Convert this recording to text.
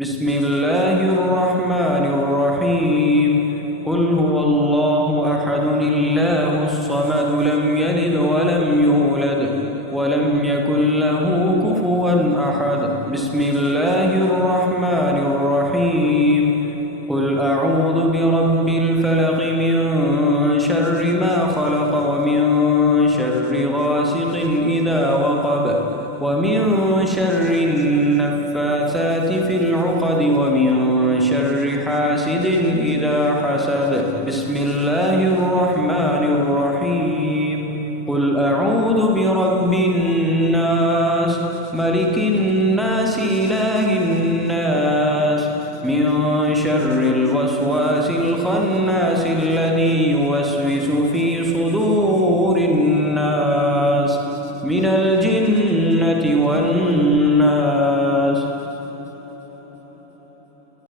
بسم الله الرحمن الرحيم قل هو الله أحد الله الصمد لم يلد ولم يولد ولم يكن له كفوا أحد بسم الله الرحمن الرحيم قل أعوذ برب الفلق من شر ما خلق ومن شر غاسق إذا وقب ومن شر النفاثات في العقد ومن شر حاسد إذا حسد بسم الله الرحمن الرحيم قل أعوذ برب الناس ملك الناس إله الناس من شر الوسواس الخناس